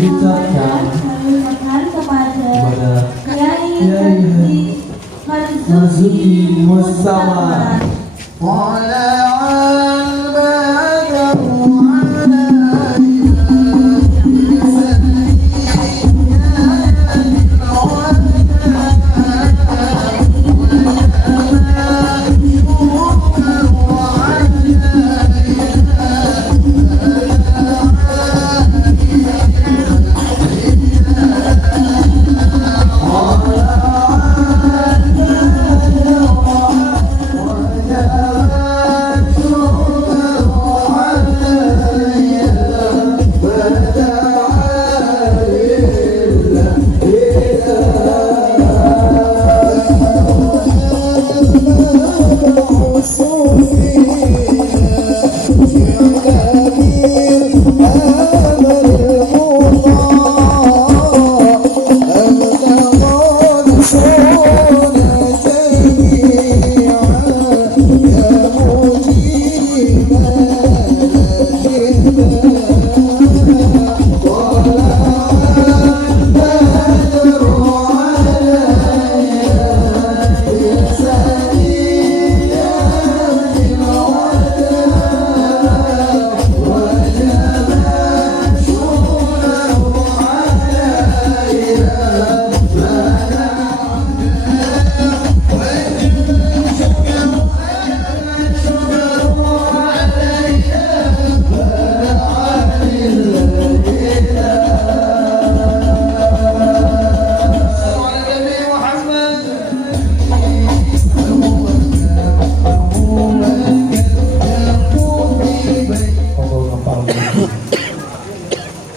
diucapkan kepada Kiai Marzuki Mustafa.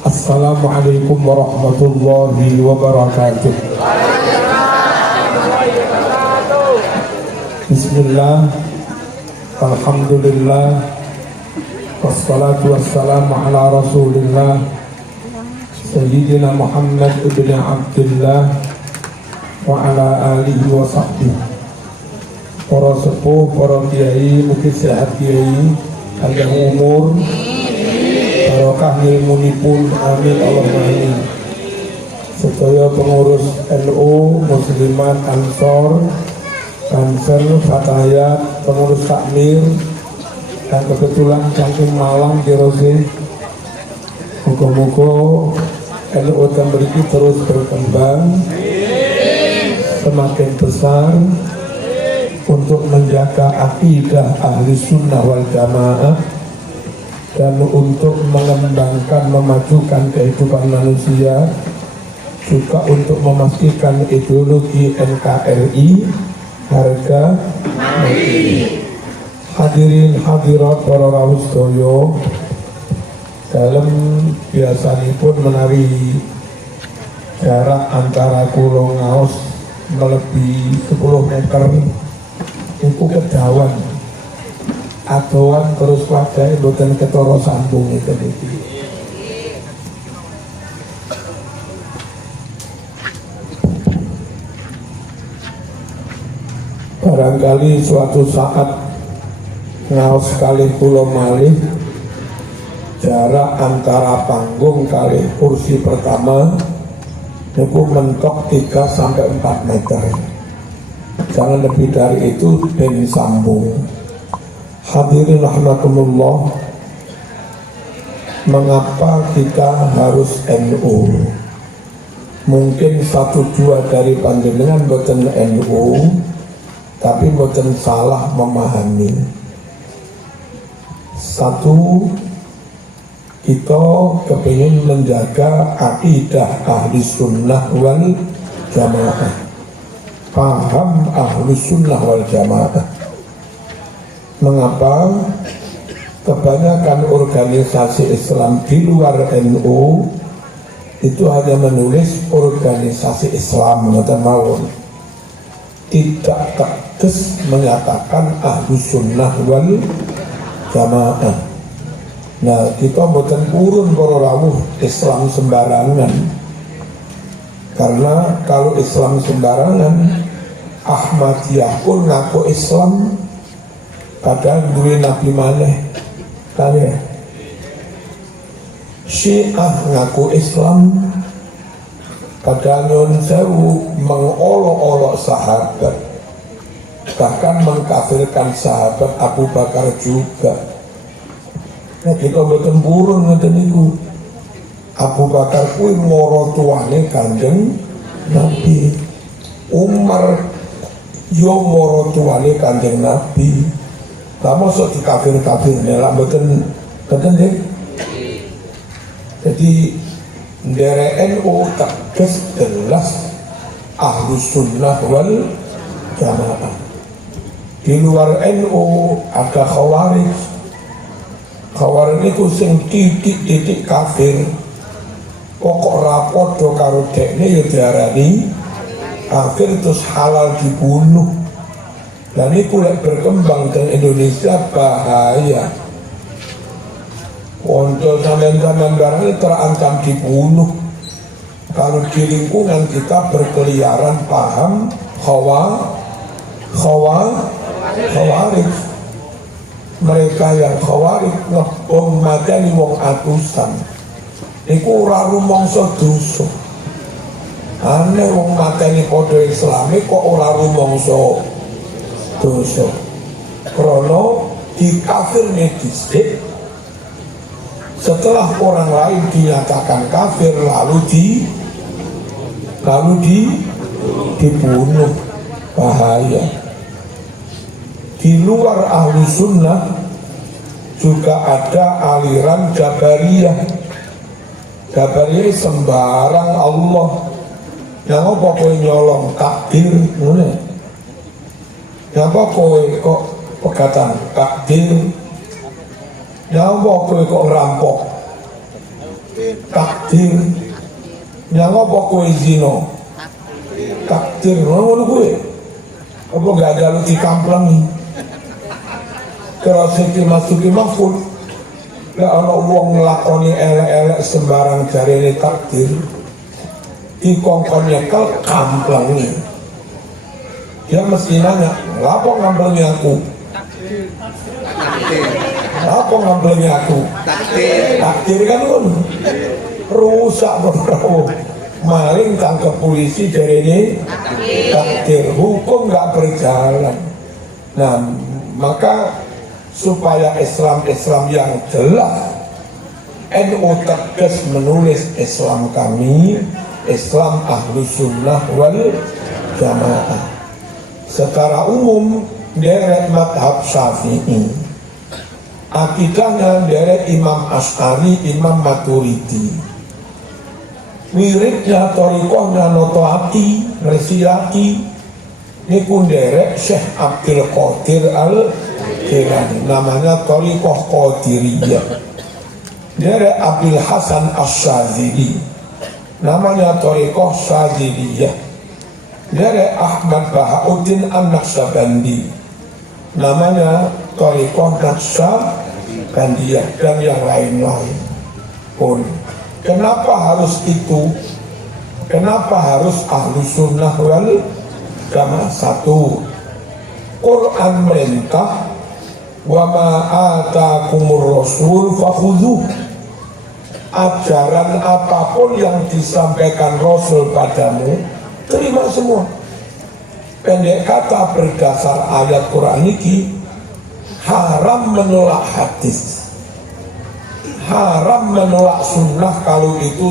Assalamualaikum warahmatullahi wabarakatuh. Bismillah, alhamdulillah, wassalatu wassalamu ala rasulillah Sayyidina Muhammad ibn Abdullah wa ala alihi wa sahbihi. Para sepuh, para kiai, mugi sehat kiai, panjang umur, barokah ilmunipun, amin Allahumma amin. Sedaya pengurus NU, Muslimat, Ansor, Bansel, Fatayat, pengurus takmir, dan kebetulan saking Malang Kirose. Muga-muga NU memiliki terus berkembang, semakin besar, untuk menjaga akidah ahli sunnah wal jamaah, dan untuk mengembangkan, memajukan kehidupan manusia, juga untuk memastikan ideologi NKRI harga mati. Hadirin hadirat para rawuh sedaya, dalam biasanipun menawi jarak antara kula ngaos melebihi 10 meter itu kedawan adoan terus wadai mboten ketara sambung itu iki. Barangkali suatu saat ngaos kali kula malih jarak antara panggung kali kursi pertama niku mentok 3-4 meter. Jangan lebih dari itu ben sambung. Hadirin rahimakumullah, mengapa kita harus NU? Mungkin 1-2 dari panjenengan boten NU, tapi boten salah memahami. Satu, kita kepingin menjaga akidah ahli sunnah wal jamaah, paham ahli sunnah wal jamaah. Mengapa kebanyakan organisasi Islam di luar NU itu hanya menulis organisasi Islam, tidak tegas menyatakan ahlu sunnah wal jamaah. Nah, kita mboten purun para rawuh Islam sembarangan, karena kalau Islam sembarangan, Ahmadiyah pun ngaku Islam padahal duwe nabi maneh kan ya. Syiah ngaku Islam, kadang nyun sewu mengolok-olok sahabat, bahkan mengkafirkan sahabat Abu Bakar juga. Nah kita mboten purun ngoten niku. Abu Bakar kuwi mara tuane Kanjeng Nabi. Umar yo mara tuane Kanjeng Nabi. Lah mosok dikafir-kafir lha mboten nggih. Jadi dari NU tegas jelas Ahlus Sunnah wal Jamaah. Di luar NU ada Khawarij. Khawarij itu sing titik-titik kafir. Pokok rapodo karo dekne ya diarani kafir terus halal dibunuh. Dan ini lek berkembang ke Indonesia bahaya. Untuk zaman-zaman barang terancam dibunuh kalau di lingkungan kita berkeliaran paham khawarij. Mereka yang khawarij ngebom mateni wong atusan iku ora rumangsa dosa. Aneh wong mateni padha Islami kok ora rumangsa dosa. Krana dikafirne dhisik. Setelah orang lain dinyatakan kafir lalu dibunuh. Bahaya. Di luar ahli sunnah juga ada aliran Jabariyah. Jabariyah sembarang Allah. Yang apa kowe nyolong takdir ngono. Yang apa kowe kok pegatan takdir. Nyawa kowe kok ngerampok takdir, nyawa kowe zina takdir, ngono kowe apa gak ada lu dikamplengi kalau sing dimasuki mahfud gak ana wong nglakoni elek-elek sembarang jarene takdir dikongkon nyekel kamplengi. Dia mesti nanya, ngapa ngamplengi aku? Apa ngambilnya aku? Takdir kan kan rusak beberapa maling tangkap polisi dari ini takdir, hukum nggak berjalan. Nah maka supaya Islam yang jelas, NU tegas menulis Islam kami Islam Ahlus Sunnah wal Jamaah. Secara umum derek madhab Syafi'i, akidahnya dari Imam Asy'ari, Imam Maturidi. Wiridnya, thariqahnya Notoati, Resiyati. Ini pun derek Syekh Abdul Qadir Al-Jilani. Namanya thariqah Qadiriyah. Derek Abil Hasan Asy-Syadzili. Namanya thariqah Syadziliyah. Derek Ahmad Bahauddin An-Naqsyabandi. Namanya thariqah Naqsyabandiyah dan yang lain-lain pun. Kenapa harus itu? Kenapa harus Ahlus Sunnah wal Jamaah? Satu, Quran merintah wa ma atakumur rasul fakhudhuh. Ajaran apapun yang disampaikan Rasul padamu, terima semua. Pendek kata, berdasar ayat Quran ini haram menolak hadis, haram menolak sunnah kalau itu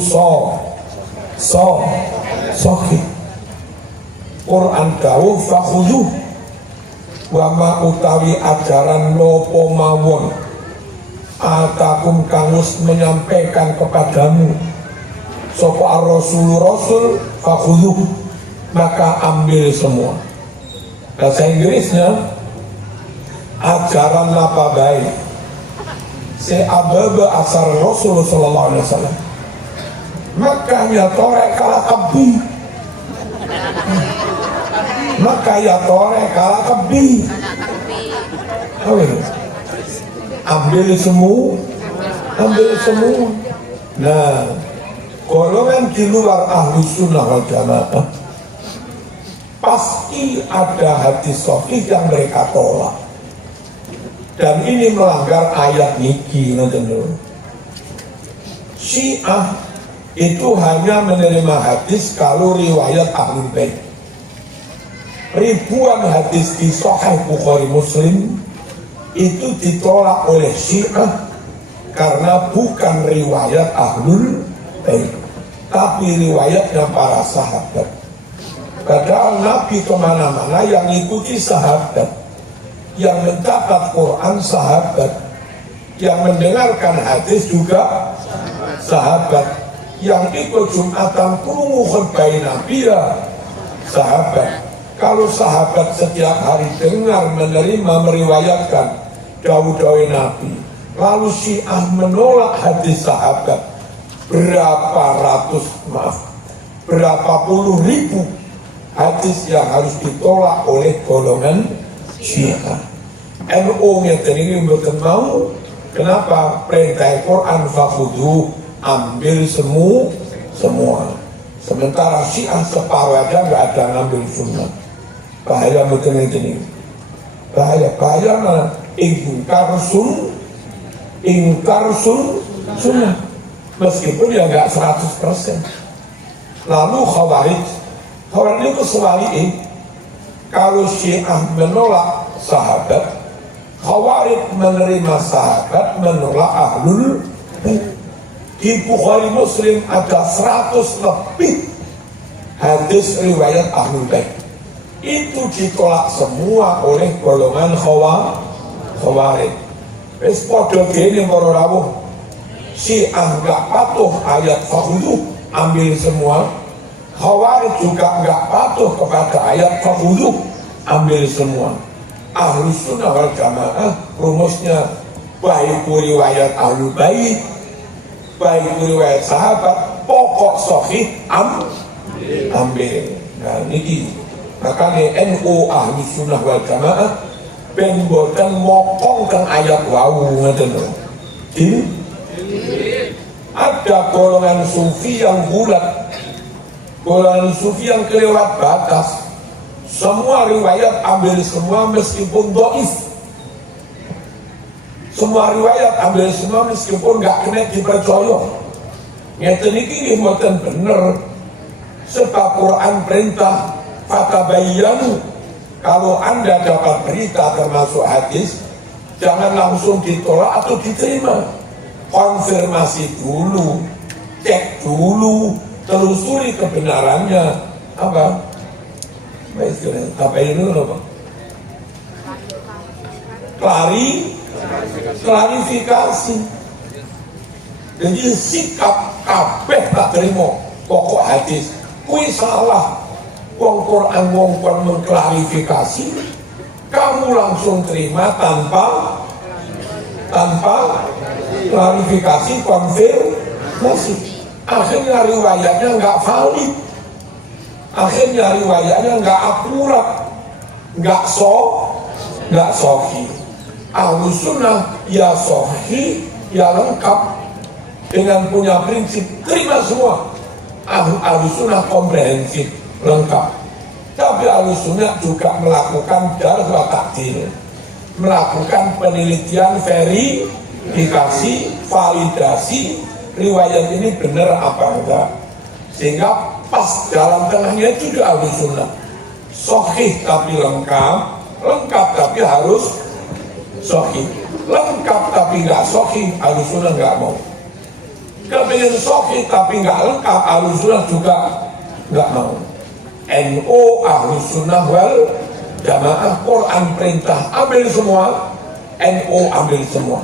sahih. Quran dawuh fakhudhuh wa ma utawi ajaran nopo mawon atakum kangus menyampaikan kepadamu sapa ar-rasul fakhudhuh, maka ambil semua. Bahasa Inggrisnya ajaran apa baik seababa asar Rasul sallallahu alaihi wasallam, maka ya torek kalah kebi, maka ya torek kalah kebi. Ambil semua. Nah, golongan di luar Ahlus Sunnah wal Jamaah pasti ada hadis sahih yang mereka tolak, dan ini melanggar ayat niki. Syiah itu hanya menerima hadis kalau riwayat Ahlul Bait. Ribuan hadis di Sahih Bukhari Muslim itu ditolak oleh Syiah karena bukan riwayat Ahlul Bait, tapi riwayatnya para sahabat. Padahal Nabi kemana-mana yang ikuti sahabat, yang mencatat Quran sahabat, yang mendengarkan hadis juga sahabat, yang ikut Jumatan krungu khutbah Nabi ya sahabat. Kalau sahabat setiap hari dengar, menerima, meriwayatkan dawuh-dawuh Nabi, lalu Syiah menolak hadis sahabat, berapa puluh ribu hadis yang harus ditolak oleh golongan Syiah. NU ngeten iki mboten mau. Kenapa? Perintah Quran fakhudhu, ambil semua. Sementara Syiah separuh aja nggak ada ngambil sunnah. Bahaya mboten ngeten iki. Bahaya mana? Ingkar sunnah. Meskipun ya nggak 100%. Lalu Khawarij itu sebaliknya. Kalau Syiah menolak sahabat, Khawarij menerima sahabat, menolak Ahlul Bait. Di Bukhari Muslim ada 100 lebih hadis riwayat Ahlul Bait. Itu ditolak semua oleh golongan Khawarij. Wis padha dene para rawuh. Syiah enggak patuh ayat fakhudhu, ambil semua. Khawarij juga enggak patuh kepada ayat fakhudhu, ambil semua. Ahlus Sunnah wal Jamaah rumusnya baik riwayat Ahlul Bait, baik riwayat sahabat, pokok sahih ambil. Nah niki makanya NU Ahlus Sunnah wal Jamaah ben boten mokong kang ayat wau ngoten lho. Ada golongan sufi yang bulat, golongan sufi yang kelewat batas. Semua riwayat ambil semua meskipun doif. Semua riwayat ambil semua meskipun gak kena dipercaya. Ngeten iki mboten bener. Sebab Quran perintah fatabayyanu, kalau Anda dapat berita termasuk hadis, jangan langsung ditolak atau diterima. Konfirmasi dulu, cek dulu, telusuri kebenarannya. Apa ini apa? Klarifikasi. Jadi sikap kabeh tak terima pokok hadis kuwi salah. Wong Quran wong mengklarifikasi, kamu langsung terima tanpa klarifikasi, konfirmasi. Akhirnya riwayatnya nggak valid, akhirnya riwayatnya nggak akurat, nggak sahih. Ahlus Sunnah ya sahih ya lengkap, dengan punya prinsip terima semua. Ahlus Sunnah komprehensif lengkap. Tapi Ahlus Sunnah juga melakukan jarh wa ta'dil, melakukan penelitian, verifikasi, validasi riwayat ini benar apa enggak, sehingga pas dalam tengahnya itu juga Ahlus Sunnah sahih tapi lengkap tapi harus sahih, lengkap tapi nggak sahih Ahlus Sunnah nggak mau. Kepingin sahih tapi nggak lengkap Ahlus Sunnah juga nggak mau. NU Ahlus Sunnah wal Jamaah, Quran perintah ambil semua, NU ambil semua.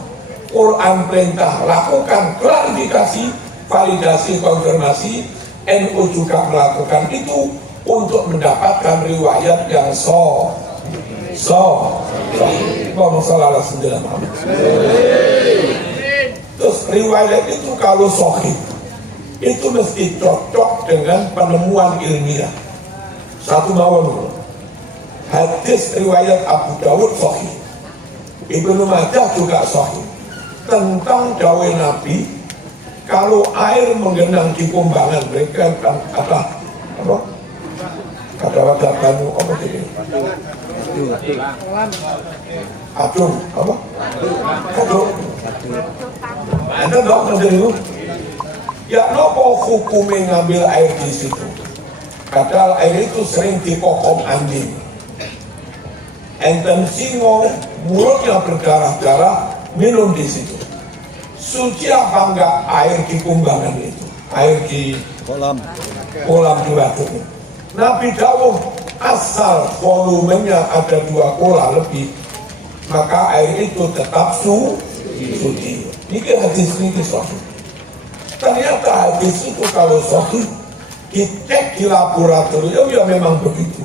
Quran perintah lakukan klarifikasi, validasi, konfirmasi, NU juga melakukan itu untuk mendapatkan riwayat yang Terus riwayat itu kalau sahih itu mesti cocok dengan penemuan ilmiah. Satu mawon, hadis riwayat Abu Dawud sahih, Ibnu Majah juga sahih, tentang dawuh Nabi kalau air menggenang di kumbangan mereka apa kata banu apa ini adung apa adung ada dong itu Ya nopo hukumnya ngambil air di situ? Padahal air itu sering dikokom anjing. Enten singo, mulutnya berdarah-darah, minum di situ. Suci apa enggak air di kumbangan itu? Air di kolam di waduk. Nabi dawuh asal volumenya ada 2 kola lebih, maka air itu tetap suci. Ini hadis ini sahih. Ternyata hadis itu kalau sahih dicek di laboratorium ya memang begitu.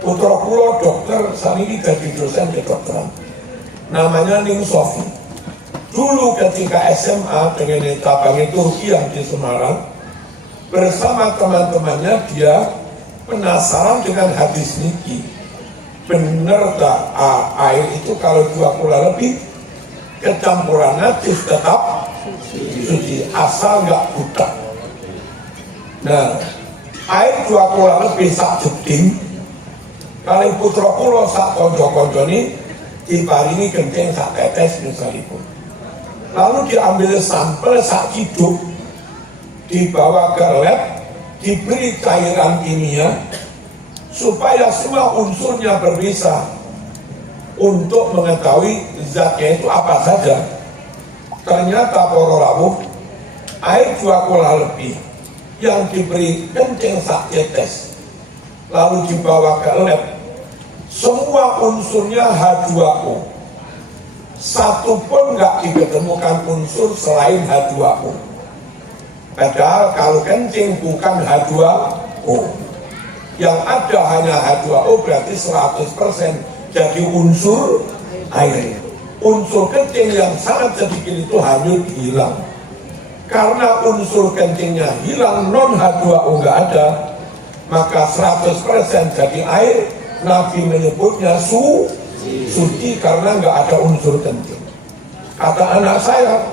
Putra kula dokter saat ini jadi dosen kedokteran. Namanya Ning Sofi. Dulu ketika SMA dengan cabang Turki yang di Semarang, bersama teman-temannya dia penasaran dengan hadis niki. Bener tak air itu kalau 2 kola lebih kecampuran najis tetap suci asal nggak budak. Nah, air 2 kola lebih sak jeding kalau putra kula sak konco-konco ini diparingi kencing sak tetes misalnya. Lalu diambil sampel sak ciduk, dibawa ke lab, diberi cairan kimia supaya semua unsurnya berbisa untuk mengetahui zatnya itu apa saja. Ternyata para rawuh, air 2 kola lebih yang diberi kencing sak tetes lalu dibawa ke lab, semua unsurnya H2O. Satu pun nggak diketemukan unsur selain H2O. Padahal kalau kencing bukan H2O, yang ada hanya H2O berarti 100% jadi unsur air. Unsur kencing yang sangat sedikit itu hanyut hilang. Karena unsur kencingnya hilang, non H2O nggak ada, maka 100% jadi air. Nabi menyebutnya suci karena nggak ada unsur kencing. Kata anak saya,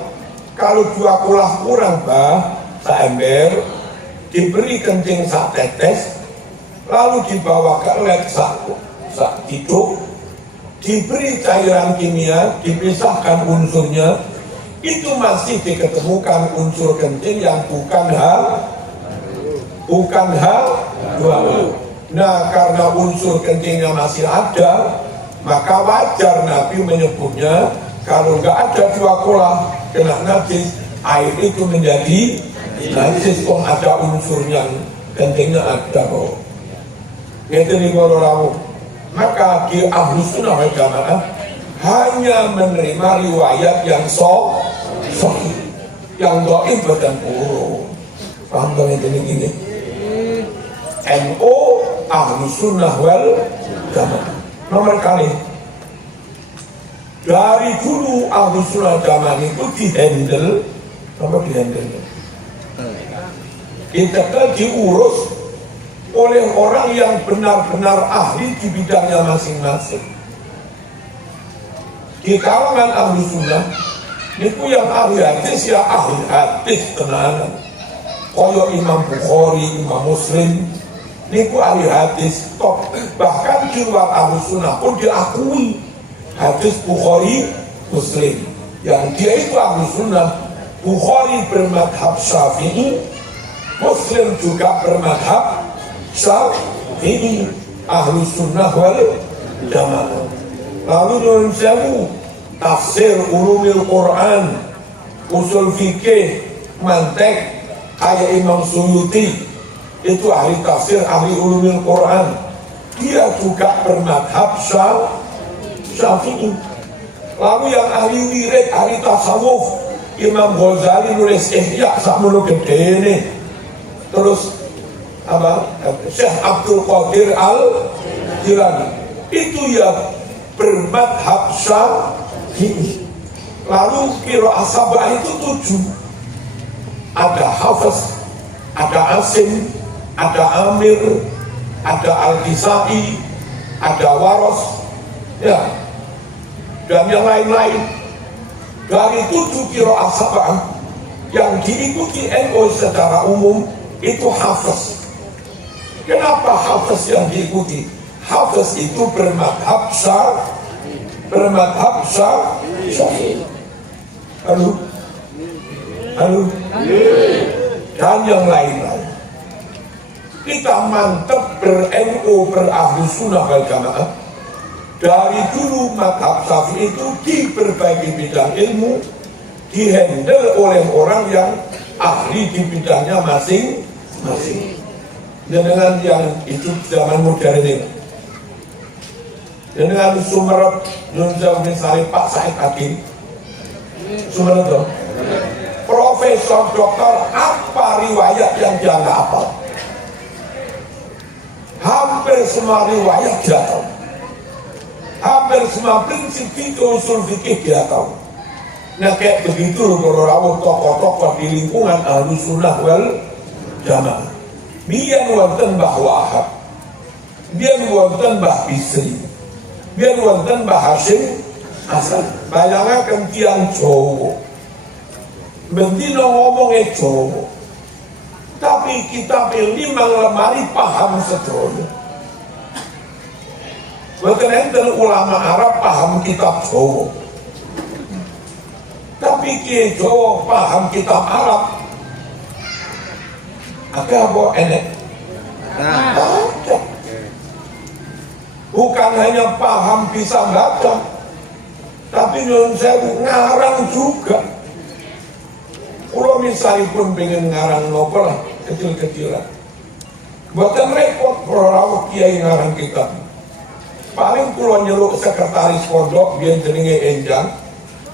kalau 2 kolah kurang seember, diberi kencing sak tetes, lalu dibawa ke lab sak ciduk, diberi cairan kimia, dipisahkan unsurnya, itu masih diketemukan unsur kencing yang bukan H2O. Nah, karena unsur kencingnya masih ada, maka wajar Nabi menyebutnya kalau nggak ada 2 kolah kena najis, air itu menjadi najis. Kok ada unsurnya, kencingnya ada kok. Itu nih kalau maka di Ahlus Sunnah wal Jamaah hanya menerima riwayat yang sahih, yang dhaif badan puru. Paham kan ini? NU Ahlus Sunnah wal Jamaah. Nomor kali dari dulu Ahlus Sunnah wal Jamaah itu dihandle, kita diurus oleh orang yang benar-benar ahli di bidangnya masing-masing. Di kalangan ahli sunnah itu yang ahli hadis ya ahli hadis tenanan. Koyo Imam Bukhari, Imam Muslim, niku ahli hadis top. Bahkan di luar ahli sunnah pun diakui hadis Bukhari, Muslim. Yang dia itu ahli sunnah. Bukhari bermadhab Syafi'i, Muslim juga bermadhab Syafi'i, ahlu sunnah wal jamaah. Lalu nyuwun sewu, tafsir ulumil Quran, usul fikih, mantek kayak Imam Suyuti, itu ahli tafsir, ahli ulumil Quran. Dia juga bermadhab Syafi'i. Lalu yang ahli wirid, ahli tasawuf, Imam Ghazali nulis Ihya sakmono gede nih. Terus Syekh Abdul Qadir Al-Jilani itu ya bermadhab Syafi'i. Lalu qiraah sab'ah itu 7. Ada Hafiz, ada Asim, ada Amir, ada Al-Kisai, ada Waros, ya, dan yang lain-lain. Dari 7 qiraah sab'ah yang diikuti NU secara umum itu Hafiz. Kenapa Hafiz yang diikuti? Hafiz itu bermadhab Syafi'i. Halo? dan yang lain-lain. Kita mantap ber-NU, ber-Ahlus Sunnah wal Jamaah. Dari dulu mazhab Syafi'i itu di berbagai bidang ilmu dihandle oleh orang yang ahli di bidangnya masing-masing. Dengan yang itu zaman modern ini, dengan Sumerep, Nunjau misalnya Pak Said Hakim, Sumerep dong, profesor doktor, apa riwayat yang dia nggak hafal? Hampir semua riwayat dia tahu, hampir semua prinsip fikih, usul fikih dia tahu. Nah kayak begitu loh rawuh tokoh-tokoh di lingkungan Ahlus Sunnah wal Jamaah. Biar wonten Mbah Wahab, biar wonten Mbah Bisri, biar wonten Mbah Hasyim Hasan. Bayangkan tiang Jawa, bendino ngomongnya Jawa, tapi kita pilih lemari paham sedoyo. Boten enten ulama Arab paham kitab Jawa, tapi kiai Jawa paham kitab Arab. Agak apa enek? Bukan hanya paham bisa baca, tapi nyuwun sewu ngarang juga. Kalau misalnya pun pengen ngarang novel kecil-kecilan, buatan repot kalau kiai ngarang kitab. Paling kalau nyeluk sekretaris pondok biar jenenge enjang,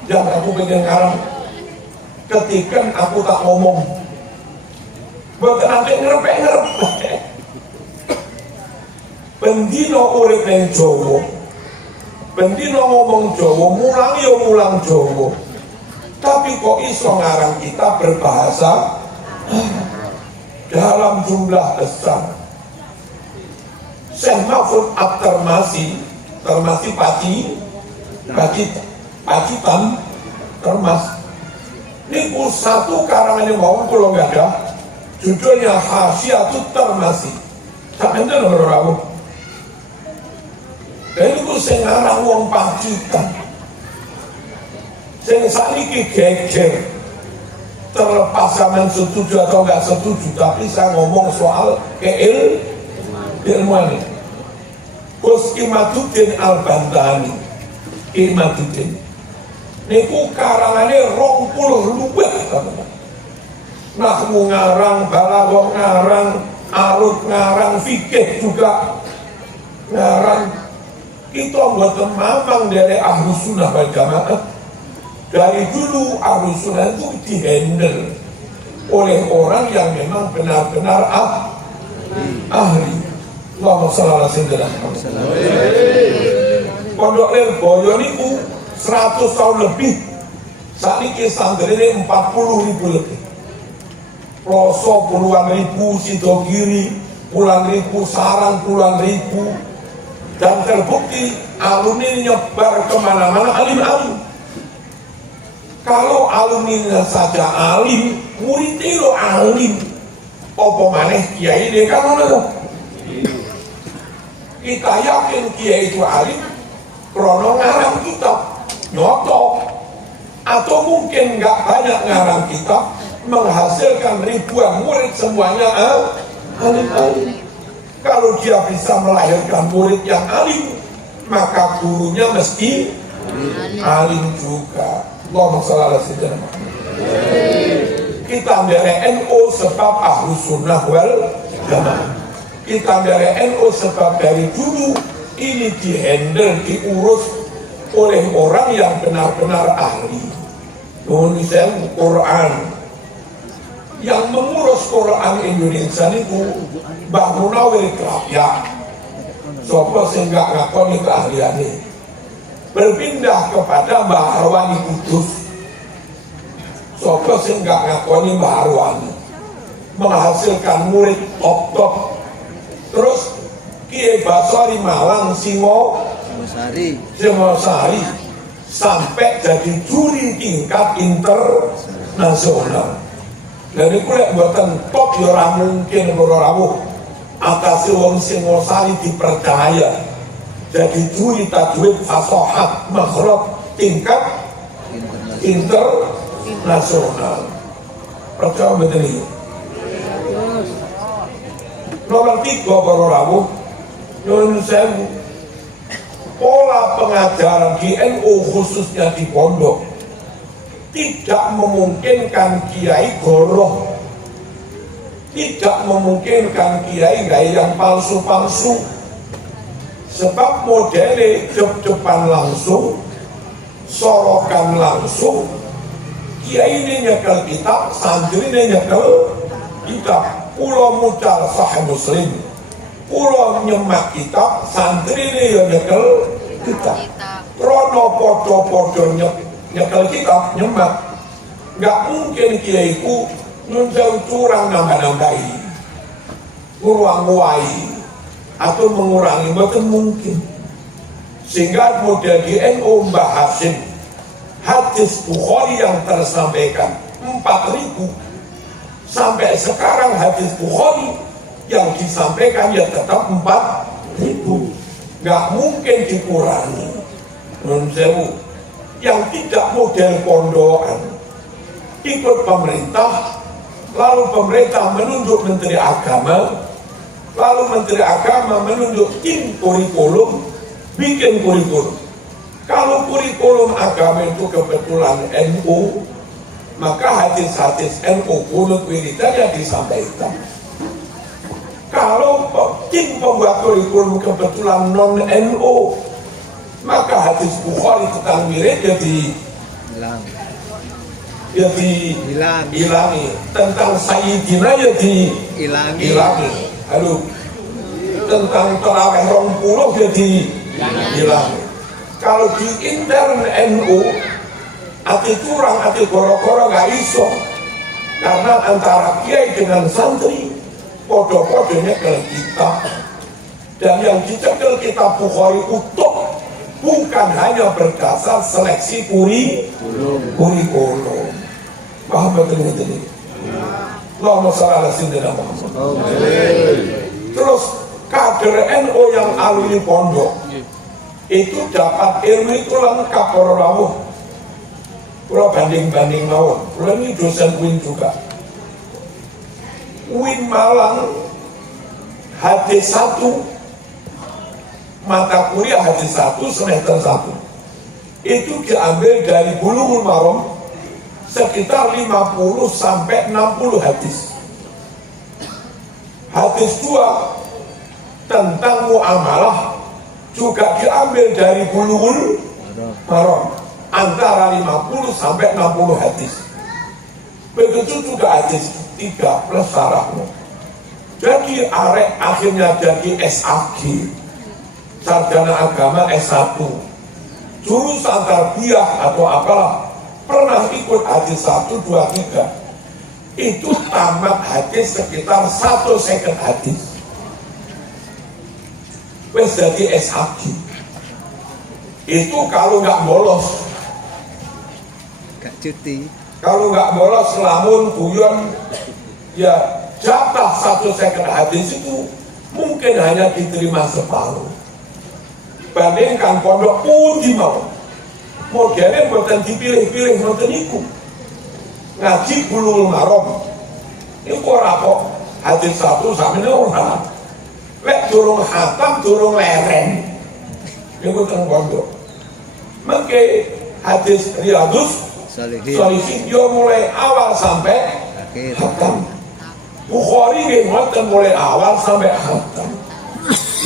dan aku pengen ngarang. Ketika aku tak ngomong, bukan nanti ngerepek. Bendino urip yang Jawa, bendino ngomong Jawa, mulang Jawa. Tapi kok iso ngarang kita berbahasa dalam jumlah besar. Syekh Mahfud At-Termasi, Pacitan, Termas. Ini satu karangan yang mau kalau nggak ada. Judulnya Hasyiatut Termasi. Tak enten lho rawuh. Dan itu sing ngarang wong Pacitan. Sing sakniki geger. Terlepas sampean setuju atau enggak setuju, tapi saya ngomong soal keilmuan. Gus Imaduddin Al-Bantani. Imaduddin. Niku karangane 20 luwih teman-teman. Nahwu ngarang, balaghah ngarang, arut ngarang, fikih juga ngarang. Itu mboten mamang dari Ahlus Sunnah wal Jamaah. Dari dulu Ahlus Sunnah itu dihandle oleh orang yang memang benar-benar ahli. Allahumma shalli ala sayyidina Muhammad. Pondok Lirboyo niku 100 tahun lebih. Sakniki santrine 40.000 lebih. Ploso puluhan ribu, Sidogiri puluhan ribu, Sarang puluhan ribu, dan terbukti alumni nyebar kemana-mana alim-alim. Kalau alumninya saja alim, muridnya lo alim, apa maneh kiai ini kan ono. Kita yakin kiai itu alim, krono ngarang kitab, nyotok, atau mungkin nggak banyak ngarang kitab, menghasilkan ribuan murid semuanya alim-alim. Kalau dia bisa melahirkan murid yang alim, maka gurunya mesti alim juga. Allahumma shalli ala sayyidina Muhammad. Kita dari NU sebab Ahlus Sunnah wal Jamaah. Kita dari NU sebab dari dulu ini dihandle, diurus oleh orang yang benar-benar ahli. Nulisnya Quran. Yang mengurus Quran Indonesia itu Mbah Munawir Kerapyak. Sopo sehingga ngakoni keahliannya. Berpindah kepada Mbah Arwani Kudus. Sopo sehingga ngakoni Mbah Arwani. Menghasilkan murid top. Terus Kiai Basari Malang Singosari sampai jadi juri tingkat internasional. Dan itu buatan top ya ora mungkin kalau rawuh atas wong Singosari dipercaya jadi juri tajwid fasohat makhraj tingkat internasional. Percaya betul ini. Nomor 3 para rawuh, nyuwun sewu, pola pengajaran di NU khususnya di pondok tidak memungkinkan kiai goroh, tidak memungkinkan kiai yang palsu-palsu, sebab modelnya depan langsung, sorokan langsung, kiai ini nyekel kitab, santri ini nyekel kitab. Pulau mucal Sahih Muslim, pulau nyemak kitab, santri ini yang nyekel kitab. Krono podo-podo nyekel kitab, nyemak. Nggak mungkin kiaiku nyunjau curang nambah-nambahi, nguang-nguai, atau mengurangi, bukan mungkin. Sehingga model di NU Mbah Hasim, hadis Bukhari yang tersampaikan 4.000, sampai sekarang hadis Bukhari yang disampaikan ya tetap 4.000, nggak mungkin dikurangi. Menurut yang tidak model pondokan ikut pemerintah, lalu pemerintah menunjuk menteri agama, lalu menteri agama menunjuk tim kurikulum, bikin kurikulum. Kalau kurikulum agama itu kebetulan NU, maka hadis-hadis NU kunut wiridannya disampaikan. Kalau tim pembuat kurikulum kebetulan non-NU, maka hadis Bukhari tentang wirid hilangi, tentang Sayyidina ya dihilangi. Lalu tentang terawih 20 ya dihilangi. Kalau di intern NU, ati curang, ati goro-goro nggak iso, karena antara kiai dengan santri podo-podonya ke kitab, dan yang dicekel kitab Bukhari utuh, bukan hanya berdasar seleksi kurikulum. Paham betul ini? Allahumma shalli ala sayyidina Muhammad. Terus kader NU yang alumni pondok itu dapat ilmu itu lengkap para rawuh. Kalau banding-banding mawon, kalau ini dosen UIN juga. UIN Malang hadis 1, mata kuliah hadis 1 semester 1 itu diambil dari Bulughul Maram sekitar 50 sampai 60 hadis. Hadis 2 tentang muamalah juga diambil dari Bulughul Maram antara 50 sampai 60 hadis. Begitu juga hadis 3 plus syarahnya. Jadi arek akhirnya jadi SAG, sarjana agama S1, jurusan tarbiyah atau apalah, pernah ikut hadis 1, 2, 3. Itu tamat hadis sekitar 1 second hadis. Wes jadi SAG. Itu kalau nggak bolos. Cuti. Kalau nggak bolos lamun guyon ya jatah 1 second hadis itu mungkin hanya diterima separuh. Bandingkan pondok pundi mau modelnya buatan dipilih-pilih nonton iku ngaji Bulughul Maram itu ora kok hadis 1 sampe ora lek durung khatam durung leren itu teng pondok mengke hadis Riyadhus Shalihin yo mulai awal sampai khatam. Bukhari nggih ngoten mulai awal sampai khatam.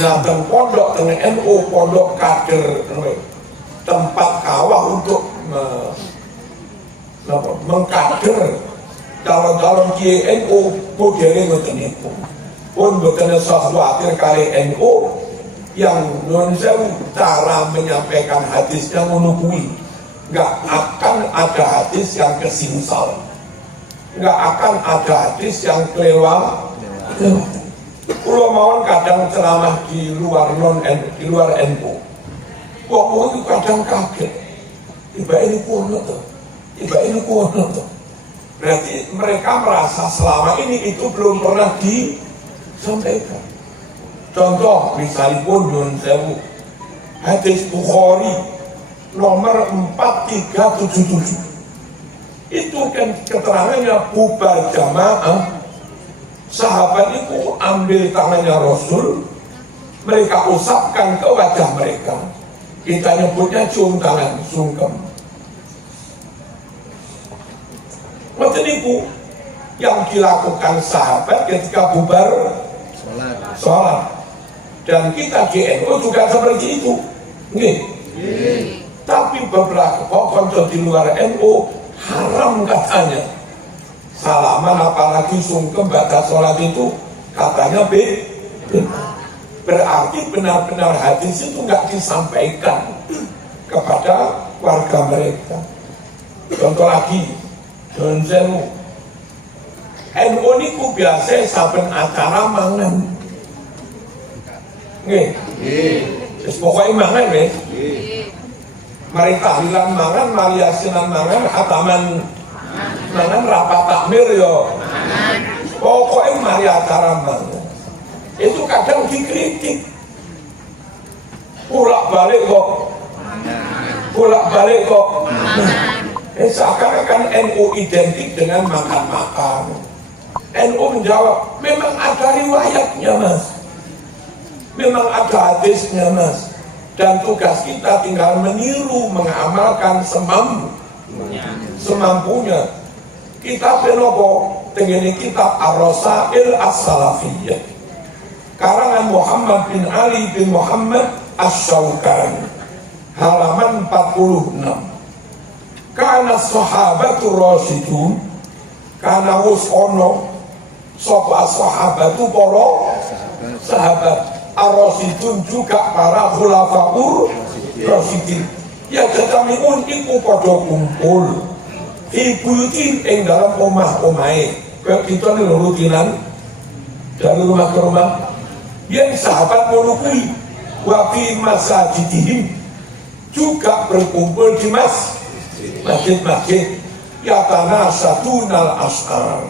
Nah, teng pondok teng NU pondok kader tempat kawah untuk mengkader calon-calon kiai NU modele ngoten niku. Pun boten usah khawatir kali NU yang nyuwun sewu cara menyampaikan hadisnya ngono kuwi. Nggak akan ada hadis yang kesinsal, nggak akan ada hadis yang kelewat. Kalau mau kadang ceramah di luar NU, kok mau itu kadang kaget. Tiba ini kuno tuh, Berarti mereka merasa selama ini itu belum pernah disampaikan. Contoh misalnya pun nyuwun sewu hadis Bukhari nomor 4377 itu kan keterangannya bubar jamaah Sahabat itu ambil tangannya Rasul, mereka usapkan ke wajah mereka. Kita nyebutnya cium tangan, sungkem. Macam itu yang dilakukan sahabat ketika bubar sholat. Dan kita di NU juga seperti itu. Nih. Tapi beberapa konco di luar NU haram katanya salaman, apalagi sungkem baca sholat itu katanya berarti benar-benar hadis itu nggak disampaikan kepada warga mereka. Contoh lagi, NU niku biasa saben acara mangan. Nggih. Pokoknya mangan nggih. Mari tahlilan mangan, mari yasinan mangan, khataman mangan, rapat takmir yo. Pokoknya mari acara mangan. Itu kadang dikritik. Pulak balik kok. Seakan-akan NU identik dengan makan-makan. NU menjawab, memang ada riwayatnya mas, memang ada hadisnya mas. Dan tugas kita tinggal meniru, mengamalkan semampunya. Kitab Benopo, tengene kitab Ar-Rasail As-Salafiyah, karangan Muhammad bin Ali bin Muhammad As-Syaukani, halaman 46. Kana sahabatur rasyidun, kana wus ono sapa sahabatu para sahabat ar-rasyidun juga para khulafaur rasyidin. Ya jatamiun iku padha kumpul fi buyutin ing dalam omah-omahe. Kaya kita nih rutinan dari rumah ke rumah. Yang sahabat menukui wa fi masajidihim, juga berkumpul di masjid-masjid. Yatanasatuna al-ash'ar,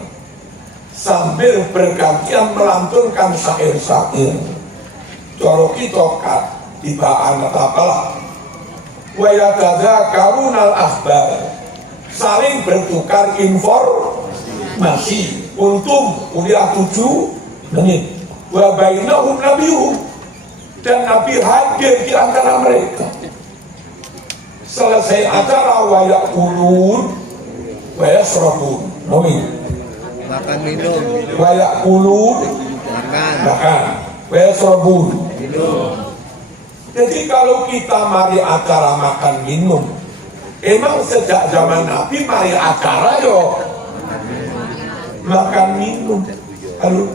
sambil bergantian melantunkan syair-syair. Coro kita tibaan apalah. Wa yatadzakaruna al-akhbar, saling bertukar informasi. Untung kuliah 7 menit. Wa bainahum nabiyuhum, dan Nabi hadir di antara mereka. Selesai acara wa ya'kulun wa yashrabun, makan minum, wa ya'kulun makan, wa yashrabun minum. Jadi kalau kita mari acara makan minum, emang sejak zaman Nabi mari acara yo makan minum. Lalu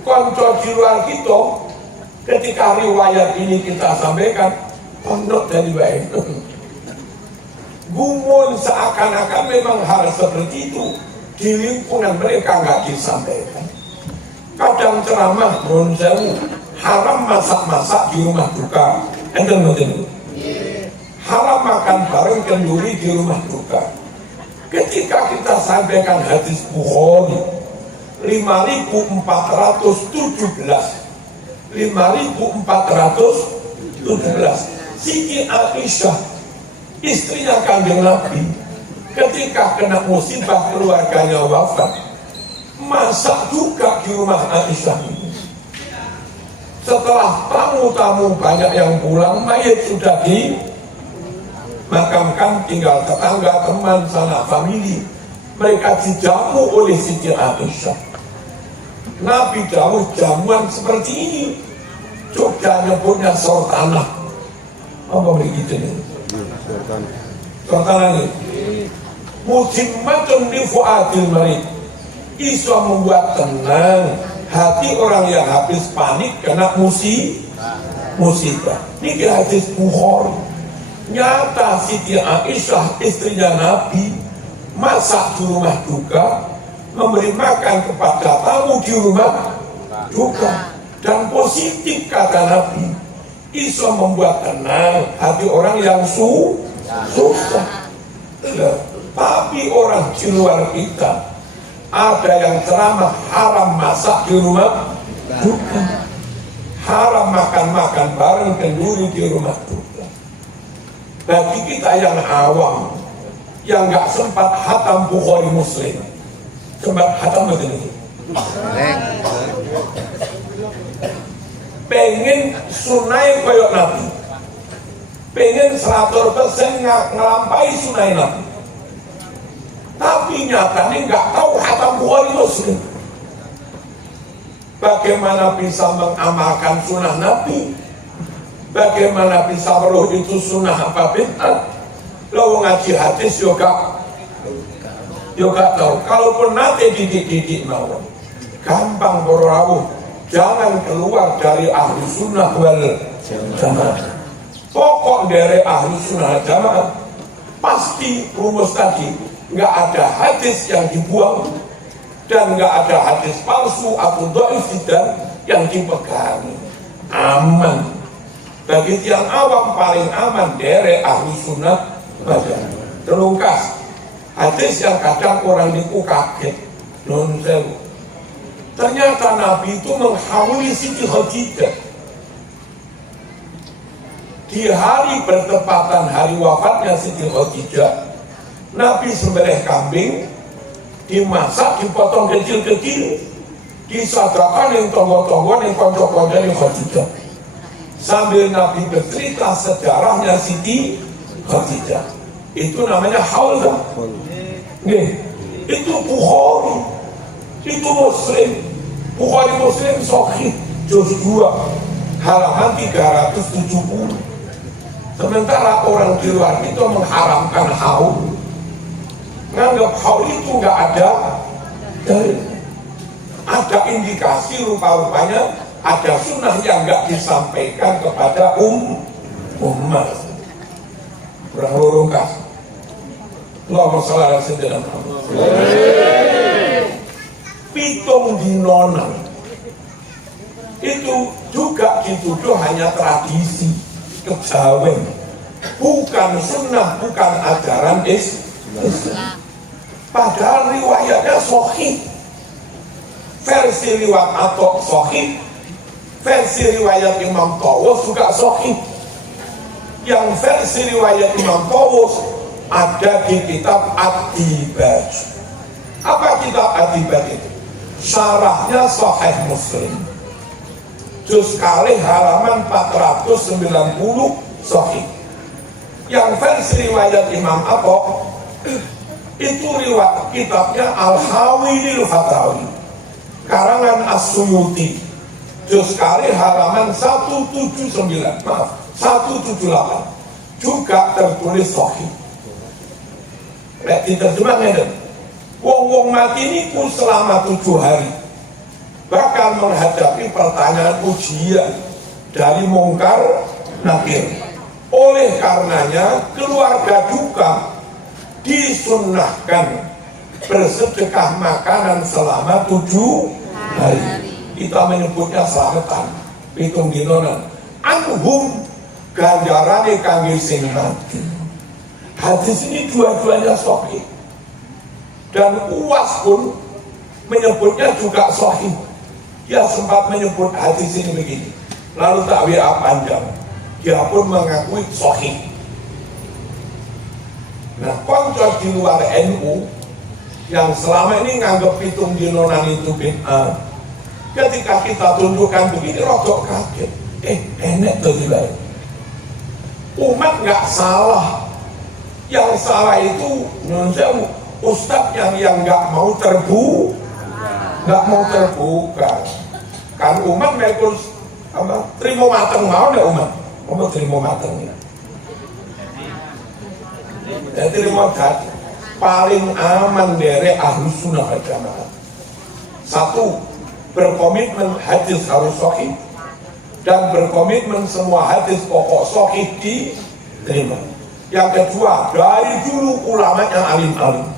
konco di luar kita, ketika riwayat ini kita sampaikan, pondok dari baik gumun, seakan-akan memang harus seperti itu. Di lingkungan mereka nggak disampaikan. Kadang ceramah bronzewu haram masak-masak di rumah duka, haram makan bareng kenduri di rumah duka. Ketika kita sampaikan hadis Bukhari 5417 Siti Aisyah, istrinya Kanjeng Nabi, ketika kena musibah keluarganya wafat, masak juga di rumah Aisyah ini. Setelah tamu-tamu banyak yang pulang, mayat sudah dimakamkan, tinggal tetangga, teman, sanak famili, mereka dijamu oleh Siti Aisyah. Nabi dawuh jamuan seperti ini, Jogja nyebutnya sortanah. Apa begitu nih? Sortanah ini mujimmatun li fuadil marid, iso membuat tenang hati orang yang habis panik kena musibah. Ini hadis Bukhari. Nyata Siti Aisyah, istrinya Nabi, masak di rumah duka, memberi makan kepada tamu di rumah duka, dan positif kata Nabi, iso membuat tenang hati orang yang susah. Tapi orang di luar kita ada yang ceramah haram masak di rumah duka, haram makan-makan bareng kenduri di rumah duka. Bagi kita yang awam, yang nggak sempat hatam Bukhari Muslim, sempat hatam begini, pengen sunai koyok Nabi, pengen 100% ngelampai sunai Nabi, tapi nyatanya nggak tahu hatam Bukhari Muslim. Bagaimana bisa mengamalkan sunnah Nabi? Bagaimana bisa meruh itu sunnah apa bid'ah? Lo ngaji hadis juga tahu. Kalaupun nanti didik mawon, gampang berawuh. Jangan keluar dari ahli sunnah wal jamaah. Pokok dari ahli sunnah jamaah pasti rumus tadi, nggak ada hadis yang dibuang dan nggak ada hadis palsu atau dhaif dan yang dipegang. Aman. Bagi yang awam paling aman dari ahli sunnah wal jamaah. Terungkas hadis yang kadang orang itu kaget, non sewu. Ternyata Nabi itu menghamili Siti Khadijah. Di hari bertepatan hari wafatnya Siti Khadijah, Nabi sembelih kambing, dimasak, dipotong kecil-kecil, disadaqakan yang tonggo-tonggo yang konco-konco yang Khadijah. Sambil Nabi bercerita sejarahnya Siti Khadijah. Itu namanya Haulah. Nih, itu Bukhari, itu Muslim. Bukhari Muslim Sahih juz 2 halaman 370. Sementara orang di luar itu mengharamkan haul, nganggap haul itu nggak ada dalil. Ada indikasi rupa-rupanya ada sunnah yang nggak disampaikan kepada umat. Kurang lurungkas. Allahumma shalli ala sayyidina Muhammad. Pitung dinonan itu juga dituduh hanya tradisi kejawen, bukan sunnah, bukan ajaran Islam. Padahal riwayatnya sahih, versi riwayat Atok sahih, versi riwayat Imam Tawus juga sahih. Yang versi riwayat Imam Tawus ada di kitab Ad-Dibaj. Apa kitab Ad-Dibaj itu? Syarahnya Sahih Muslim juz kali halaman 490 sahih. Yang versi riwayat Imam Atok itu riwayat kitabnya Al-Hawilil Fatawi karangan As-Suyuti juz kali halaman 178 juga tertulis sahih. Lek diterjemahnya wong mati ini pun selama 7 hari bakal menghadapi pertanyaan ujian dari mungkar nakir. Oleh karenanya keluarga duka disunnahkan bersedekah makanan selama 7 hari. Kita menyebutnya selamatan, pitung dinonan. Anhum ganjarane kangge sing mati. Hadis ini dua-duanya sahih. Dan UAS pun menyebutnya juga sahih. Dia sempat menyebut hadis ini begini, lalu tak WA panjang, dia pun mengakui sahih. Nah, konco di luar NU yang selama ini nganggap pitung dinonan itu bid'ah, ketika kita tunjukkan begini rodok kaget. Enak tuh juga. Umat nggak salah, yang salah itu ustadz yang nggak mau terbuka. Kan umat mereka terima mateng mau nggak umat? Umat terima mateng ya. Terima kasih. Paling aman dari ahli sunnah wal jamaah. Satu, berkomitmen hadis harus sahih dan berkomitmen semua hadis pokok sahih diterima. Yang kedua, dari dulu ulama yang alim-alim.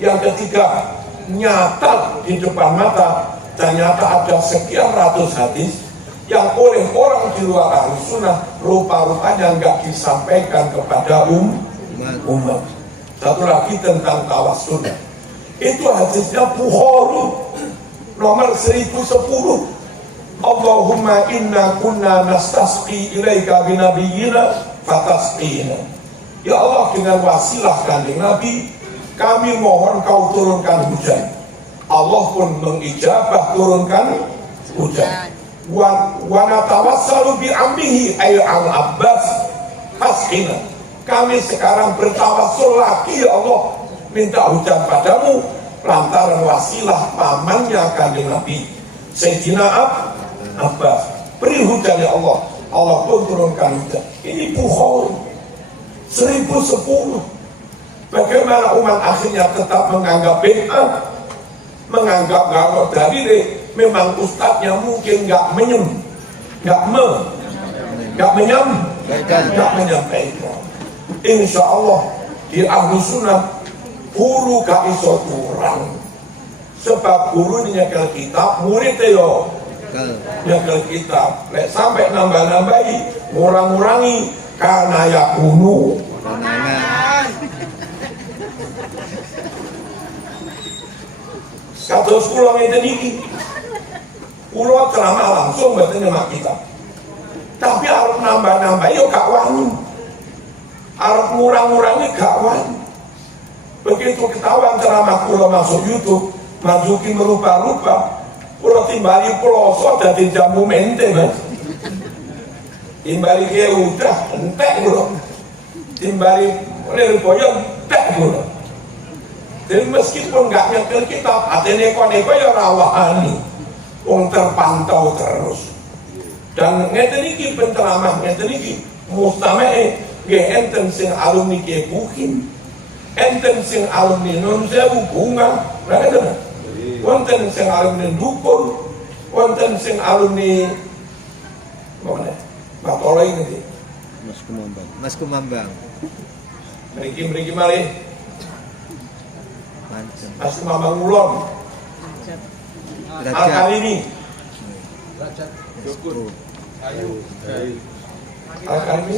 Yang ketiga, nyata di depan mata ternyata ada sekian ratus hadis yang oleh orang di luar ahli sunnah rupa-rupanya nggak disampaikan kepada umat. Satu lagi tentang tawassul, itu hadisnya Bukhari nomor 1010. Allahumma inna kunna nastasqi ilaika binabiyyina fatasqina. Ya Allah, dengan wasilah kanjeng Nabi kami mohon kau turunkan hujan. Allah pun mengijabah turunkan hujan. Wa natawassalu bi amrihi ay al-Abbas fasqina. Kami sekarang bertawassul lagi ya Allah, minta hujan padamu lantaran wasilah pamannya Kanjeng Nabi Sayyidina Abbas. Beri hujan ya Allah. Allah pun turunkan hujan. Ini Bukhari 1010. Bagaimana umat akhirnya tetap menganggap bid'ah, menganggap kalau dalil memang ustadznya mungkin nggak menyampaikan. Insya Allah di ahlu sunnah guru gak iso kurang, sebab guru nyekel kitab, muridnya yo nyekel kitab. Lek sampai nambah-nambahi, ngurang-ngurangi karena ya kuno. Kados kula ngeten iki. Kula ceramah langsung mboten nyemak kitab. Tapi arep nambah-nambah yo gak wani. Arep ngurang-ngurangi gak wani. Begitu ketahuan ceramah kula masuk YouTube, masukin merupa-rupa, kula timbali ploso dadi jambu mente, Mas. Timbali ke udah entek kula. Timbali Lirboyo entek kula. Jadi meskipun nggak nyekel kitab, hati neko-neko ya rawani, wong terpantau terus. Dan ngeten iki penceramah, ngeten iki mustamae, nggih enten sing alumni Kiai Bukin, enten sing alumni Nun Sewu Bunga, ngeten. Wonten sing alumni Dukun, wonten sing alumni mana? Batolo ini. Mas Kumambang. Mriki malih. Mas Mamang Ulon Al-Karimi Al-Karimi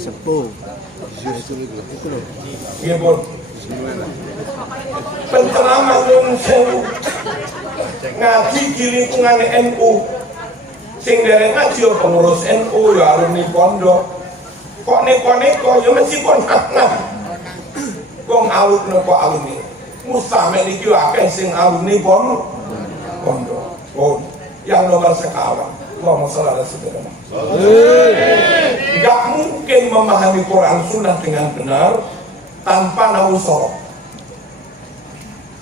Sepuh iya pun penceramah Nun Sewu ngaji di lingkungan NU sing dereng ngaji pengurus NU ya alumni pondok kok neko-neko ya meskipun wong alumni kok alumni mustame iki akeh sing alumni pondok. Yang nomor sekawan Allahumma shalli ala sayyidina. Enggak mungkin memahami Quran Sunnah dengan benar tanpa nahwu shoroh.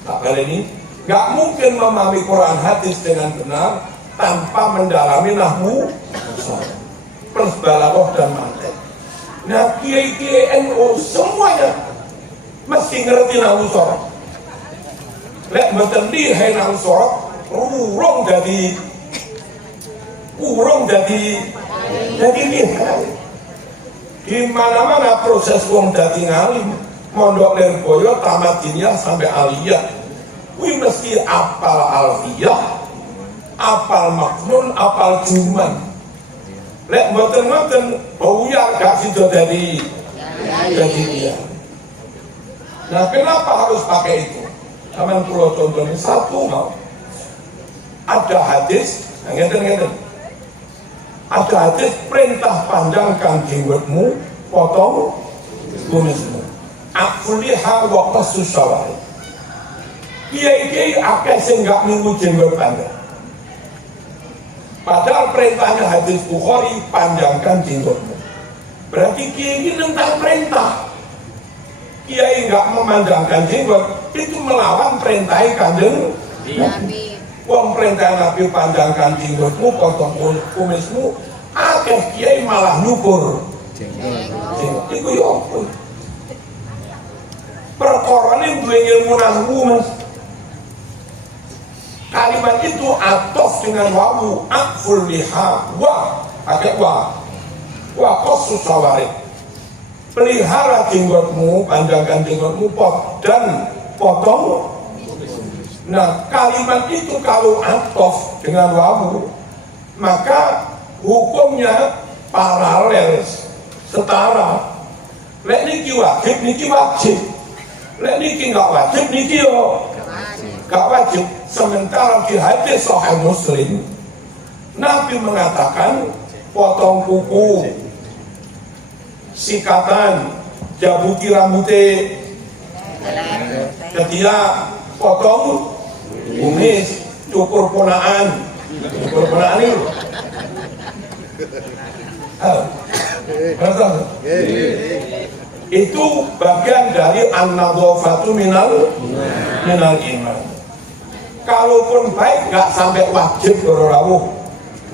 Tak kali ini enggak mungkin memahami Quran hadis dengan benar tanpa mendalami nahwu shoroh, plus balaghah dan mantiq. Nah, kiai-kiai NU semuanya mesti ngerti nahwu shoroh. Lek mboten lihai nahwu shoroh, urung dadi lihai. Di mana-mana proses wong dadi ngalim, mondok Lirboyo tamat diniyah sampai aliyah. Kuwi mesti apal alfiyah, apal maknun, apal juman. Lek mboten buyar gak sida dadi dia. Nah, kenapa harus pakai itu? Kamen pulau contohnya satu mau. Ada hadis, ngeten. Ada hadis perintah panjangkan jenggotmu, potong kumismu. Akuliha wa qasus syawari. Kiai-kiai akeh sing gak minggu jenggot panjang. Padahal perintahnya hadis Bukhari, panjangkan jenggotmu. Berarti kiai ini tentang perintah. Kiai nggak memanjangkan jenggot itu melawan perintah Kanjeng Nabi. Wong perintah Nabi panjangkan jenggotmu, potong kumismu, akeh kiai malah nyukur jenggot. Iku yo apa? Perkara ini duwe ilmu nahwu, Mas. Kalimat itu atof dengan wawu, akful liha, wa, akeh wa qasus syawari. Pelihara jenggotmu, panjangkan jenggotmu, dan potong. Nah, kalimat itu kalau atof dengan wawu, maka hukumnya paralel, setara. Lek niki wajib. Lek niki nggak wajib, niki yo nggak wajib. Sementara di hadis Sahih Muslim, Nabi mengatakan potong kuku, sikatan, jabuti rambutnya ketika potong kumis, cukur ponaan ini. Itu bagian dari an-nadhafatu minal iman. Kalaupun baik nggak sampai wajib berawuh.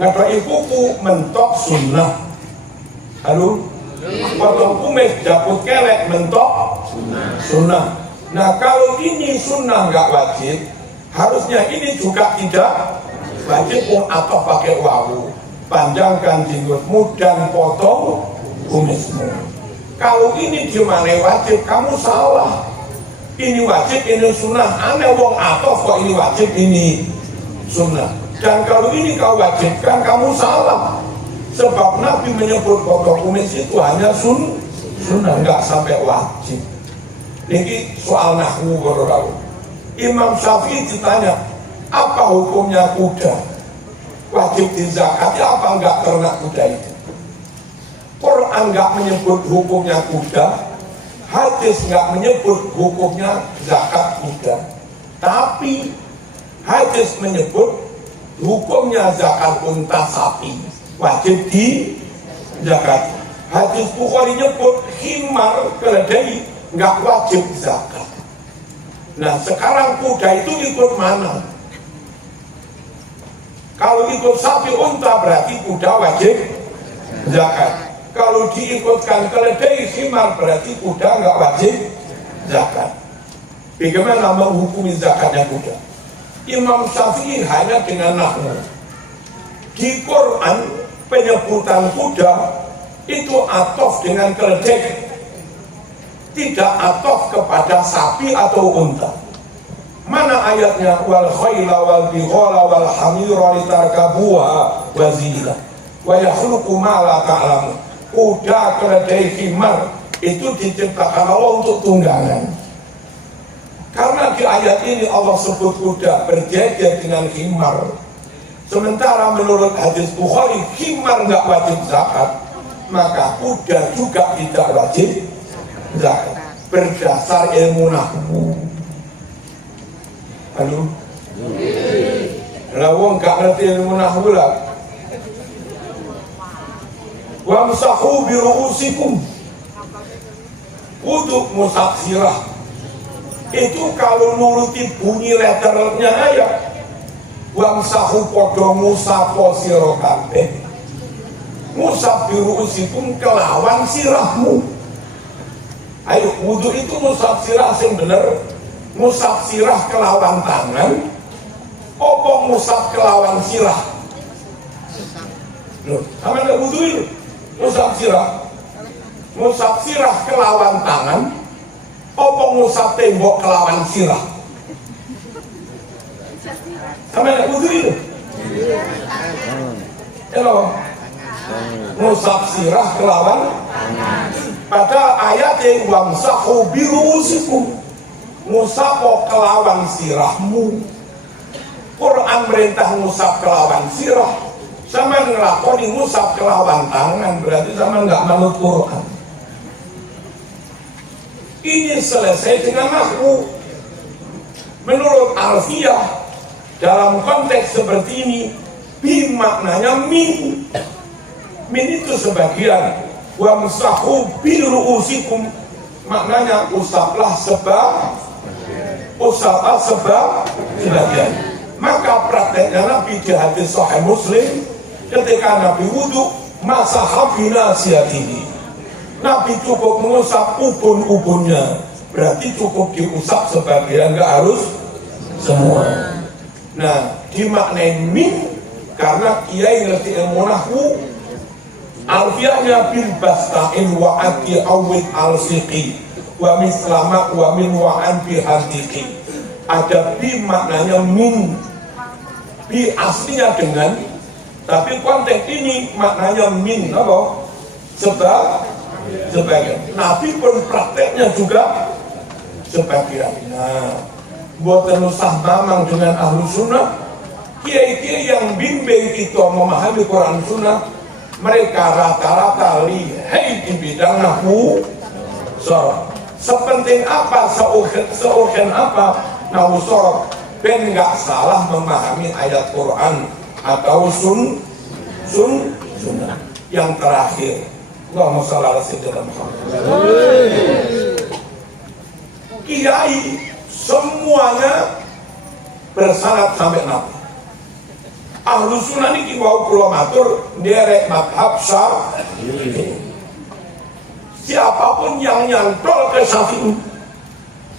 Ngadai kuku mentok sunnah. Halo, potong kumis, jabut kelek mentok sunnah. Nah kalau ini sunnah nggak wajib, harusnya ini juga tidak wajib atau pakai wawu. Panjangkan jenggotmu dan potong kumismu. Kalau ini gimana wajib, kamu salah. Ini wajib, ini sunnah. Aneh wong atau kok ini wajib, ini sunnah. Dan kalau ini kau wajibkan, kamu salah. Sebab Nabi menyebut potong kumis itu hanya sunnah, nggak sampai wajib. Ini soal nahwu baru. Imam Syafi'i ditanya, apa hukumnya kuda? Wajib dizakati apa enggak ternak kuda itu? Quran enggak menyebut hukumnya kuda, hadis enggak menyebut hukumnya zakat kuda. Tapi hadis menyebut hukumnya zakat unta sapi, wajib di zakat. Hadis Bukhari nyebut himar keledai enggak wajib zakat. Nah sekarang kuda itu ikut mana? Kalau ikut sapi unta berarti kuda wajib zakat. Kalau diikutkan keledai himar berarti kuda nggak wajib zakat. Bagaimana menghukumi zakatnya kuda? Imam Syafi'i hanya dengan nahwu. Di Quran penyebutan kuda itu atof dengan keledai, tidak atof kepada sapi atau unta. Mana ayatnya wal khayla wal bighala wal hamira litarkabuha wa zinah wa yakhluqu ma la ta'lamun. Kuda, keledai, himar itu diciptakan Allah untuk tunggangan. Karena di ayat ini Allah sebut kuda berjejer dengan himar. Sementara menurut hadis Bukhari himar nggak wajib zakat, maka kuda juga tidak wajib zakat berdasar ilmu nahwu. Halo? Lawang gak ngerti ilmu nahwu lah. Wamsahu biru'usikum. Untuk musab sirah. Itu kalau nuruti bunyi letternya ayat. Wamsahu podo musapo sirah kabeh. Musab biru'usikum kelawan sirahmu. Ayo, wudhu itu musab sirah yang bener. Musab sirah kelawan tangan, opo musab kelawan sirah. Loh, sama nggak wudhu itu? Musab sirah kelawan tangan, opo musab tembok kelawan sirah. Sama nggak wudhu itu? Halo, musab sirah kelawan. Padahal ayatnya wamsahu biru'usikum. Musapo kelawan sirahmu. Quran merintah musab kelawan sirah, sama ngelakoni musab kelawan tangan, berarti sama nggak manut Quran. Ini selesai dengan nahwu. Menurut Alfiyah dalam konteks seperti ini bi maknanya min. Min itu sebagian, wamsahu biru'usikum maknanya usaplah sebab sebagian. Maka prakteknya Nabi di hadis Sahih Muslim ketika Nabi wudhu masaha binasiyatihi, Nabi cukup mengusap ubun-ubunnya, berarti cukup diusap sebagian, nggak harus semua. Nah dimaknai min karena kiai ngerti ilmu nahwu. Alfiyahnya bil basta'in wa ati awid al-siqi wa mislama wa min wa'an bi hadiki. Ada bi maknanya min, bi aslinya dengan, tapi konteks ini maknanya min apa? Sebagian. Nabi pun prakteknya juga sebagian. Nah, buat usah mamang dengan ahlu sunnah, kiai-kiai yang bimbing kita memahami Quran sunnah, mereka rata-rata lihai di bidang nahwu. sepenting apa, seurgen apa nausor ben nggak salah memahami ayat Quran atau sunnah. Yang terakhir, Allahumma shalli ala sayyidina Muhammad. Kiai semuanya bersanad sampai Nabi. Ahlus sunnah niki wau kula matur nderek madhab Syafi'i. Siapapun yang nyantol ke Syafi'i,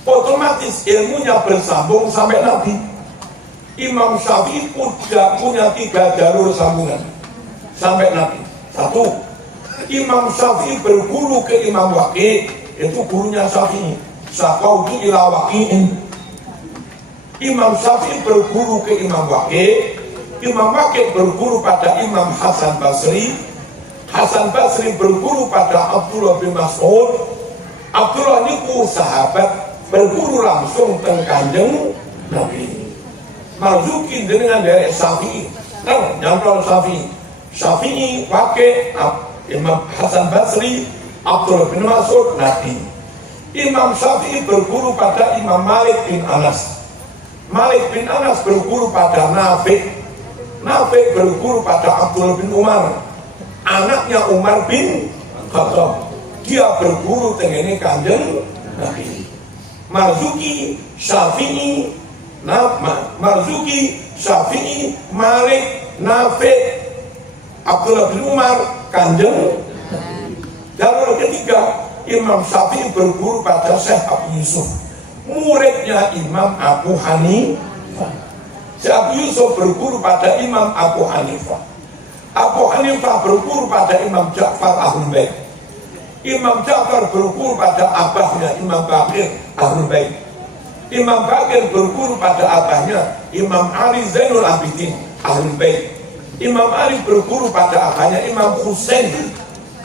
otomatis ilmunya bersambung sampai Nabi. Imam Syafi'i punya 3 jalur sambungan sampai Nabi. 1, Imam Syafi'i berguru ke Imam Waqi', itu gurunya Syafi'i. Syaqautu ila Waqi'in. Imam Syafi'i berguru ke Imam Waqi', Imam Waqi' berguru pada Imam Hasan Basri, Hasan Basri berguru pada Abdullah bin Mas'ud, Abdullah niku sahabat berguru langsung teng Kanjeng Nabi. Marzuki dengan dari Syafi'i, nyantol Syafi'i Waqi', Imam Hasan Basri, Abdullah bin Mas'ud, Nabi. Imam Syafi'i berguru pada Imam Malik bin Anas, Malik bin Anas berguru pada Nafi', Nafi' berguru pada Abdullah bin Umar, anaknya Umar bin Khattab. Dia berguru tengene Kanjeng Nabi. Marzuki, Syafi'i, Malik, Nafi', Abdullah bin Umar, Kanjeng. Jalur ketiga, Imam Syafi'i berguru pada Syekh Abu Yusuf, muridnya Imam Abu Hanifah. Syekh Abu Yusuf berguru pada Imam Abu Hanifah. Abu Hanifah berguru pada Imam Ja'far Ahlul Bait. Imam Ja'far berguru pada abahnya Imam Bakir Ahlul Bait. Imam Bakir berguru pada abahnya Imam Ali Zainul Abidin Ahlul Bait. Imam Ali berguru pada abahnya Imam Husain,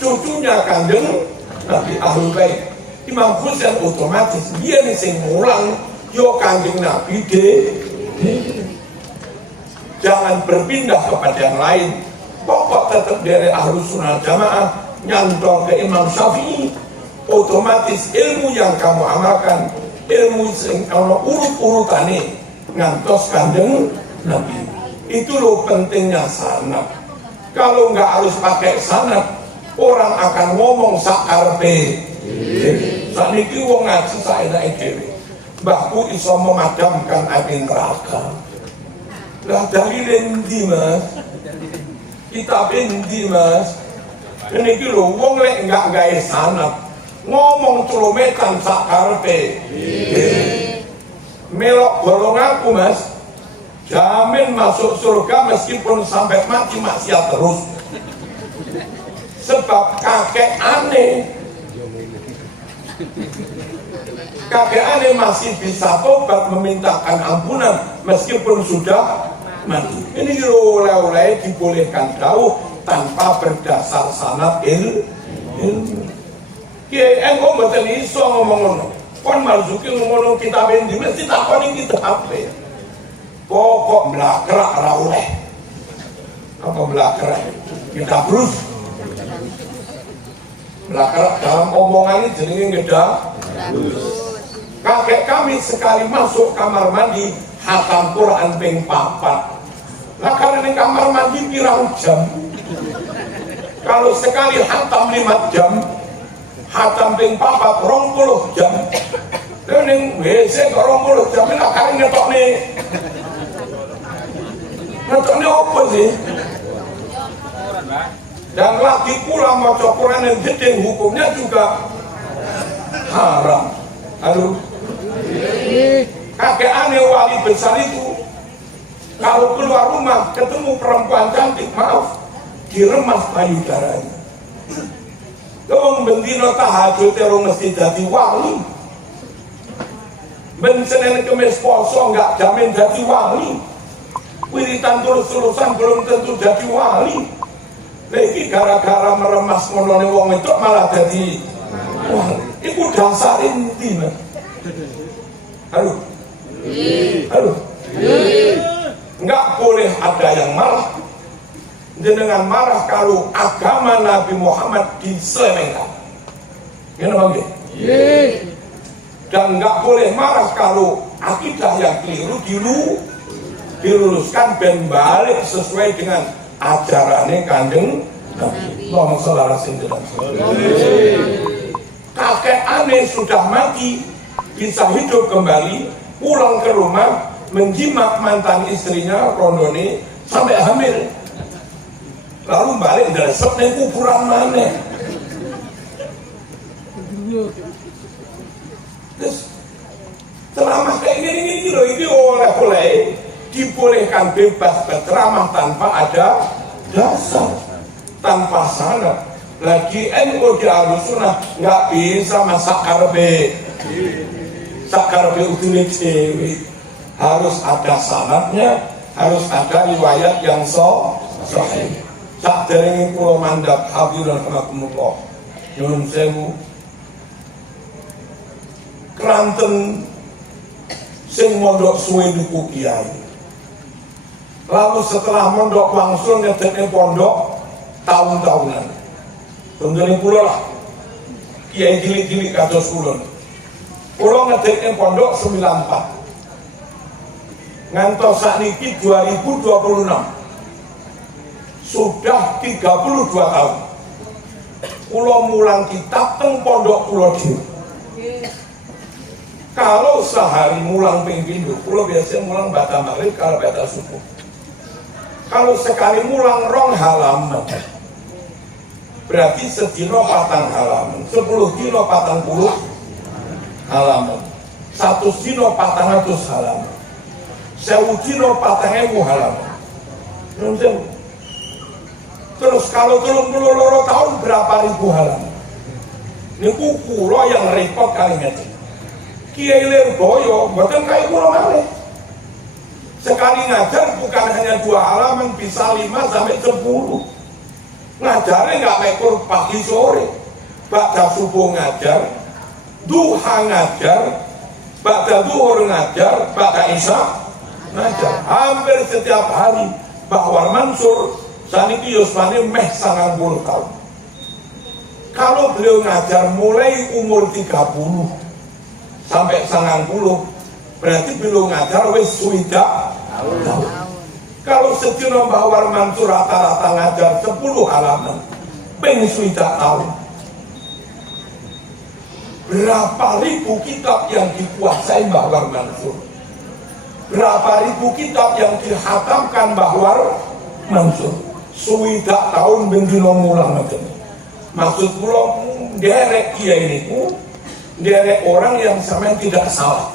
cucunya Kanjeng Nabi Ahlul Bait. Imam Husain otomatis dia nih sing mulang yo Kanjeng Nabi jangan berpindah kepada yang lain. Pokok tetap dari Ahlus Sunnah Jamaah nyantol ke Imam Syafi'i, otomatis ilmu yang kamu amalkan, ilmu sing ana urut-urutane ngantos Kanjeng Nabi. Itu loh pentingnya sanad. Kalau nggak harus pakai sanad, orang akan ngomong sakarpe. Saniki wong ngaji saenake dhewe. Mbahku iso memadamkan api neraka. Lah dalil endi Mas? Kitab endi Mas? Niki lho wong lek enggak gawe sanad, ngomong celometan sak karepe. Melok golong aku Mas, jamin masuk surga meskipun sampai mati maksiat terus. Sebab kakek aneh masih bisa tobat memintakan ampunan meskipun sudah mati. Ini oleh-oleh dibolehkan jauh tanpa berdasar sanad ilmu. Kiai engko mboten iso ngomong ngono. Kon Marzuki ngomong kitab endi mesti takoni kitab apa. Pokok blakrak ra oleh. Apa blakrak? Kita terus blakrak dalam omongan ini jenenge ngeda. Kakek kami sekali masuk kamar mandi hatam Quran ping 4. Nah karena di kamar mandi pirang jam. Kalau sekali hatam 5 jam, hatam ping 4 20 jam. Ning WC kok 20 jam lah karena ngetokne. Ngetokne apa sih? Dan lagi pula maca Quran yang gede hukumnya juga haram. Halo. Kakek aneh wali besar itu kalau keluar rumah ketemu perempuan cantik, maaf, diremas payudaranya. Wong bendino tahajud terus mesti jadi wali. Ben Senin Kemis poso enggak jamin jadi wali. Wiritan terus-terusan belum tentu jadi wali. Lagi gara-gara meremas ngono wong itu malah jadi wali. Iku dasar inti Mas. Halo. Halo. Enggak boleh ada yang marah. Jenengan marah kalau agama Nabi Muhammad diselewengkan. Kenapa nggih? dan nggak boleh marah kalau akidah yang keliru diluruskan dan balik sesuai dengan ajarannya Kanjeng Nabi. Allahumma sholli ala sayyidina Muhammad. Kakek aneh sudah mati, bisa hidup kembali, pulang ke rumah, menjimat mantan istrinya, rondone sampai hamil, lalu balik dari sepne kuburan mana. Terus ceramah kayak gini loh, ini oleh dibolehkan bebas berceramah tanpa ada dasar, tanpa sanad. Lagi NU di Ahlussunnah nggak bisa masak karbe utulik cewek, harus ada sanadnya, harus ada riwayat yang sahih. Tak dereng kula mandhap hadirin rahimakumullah. Nyuwun sewu. Kranten sing mondok suwe niku kiai. Lalu setelah mondok langsung ngedekne pondok tahun-tahunan. Tungguin pulau lah, kiai cilik-cilik kados kulon. Pulau ngedekne pondok 94. Ngantos sakniki 2026. Sudah 32 tahun. Pulau mulang kitab teng pondok pulau dhewe. Kalau sehari mulang ping pindho, pulau biasanya mulang bata maghrib kalau bata subuh. Kalau sekali mulang 2 halaman, berarti sedino 4 halaman, 10 dino 40 halaman, 1 dino 400 halaman, 1000 dino 4.000 halaman. Terus kalau 32 tahun berapa ribu halaman? Niku kula yang repot kali ngeten. Kiai Lirboyo mboten kaya kula malih. Sekali ngajar bukan hanya 2 halaman, bisa 5 sampai 10. Ngajarnya nggak mekur pagi sore, ba'da subuh ngajar, duha ngajar, ba'da duhur ngajar, ba'da isya ngajar, hampir setiap hari. Mbah War Mansur saniki yusmane meh 90 tahun. Kalau beliau ngajar mulai umur 30 sampai 90, berarti beliau ngajar wis suwidak tahun. Kalau sedina Mbah War Mansur rata-rata ngajar 10 halaman, ping swidak tahun. Berapa ribu kitab yang dikuasai Mbah War Mansur? Berapa ribu kitab yang dihatamkan Mbah War Mansur? Swidak tahun bendino mulang macam. Maksud kula derek kiai niku, derek orang yang sampean tidak salah.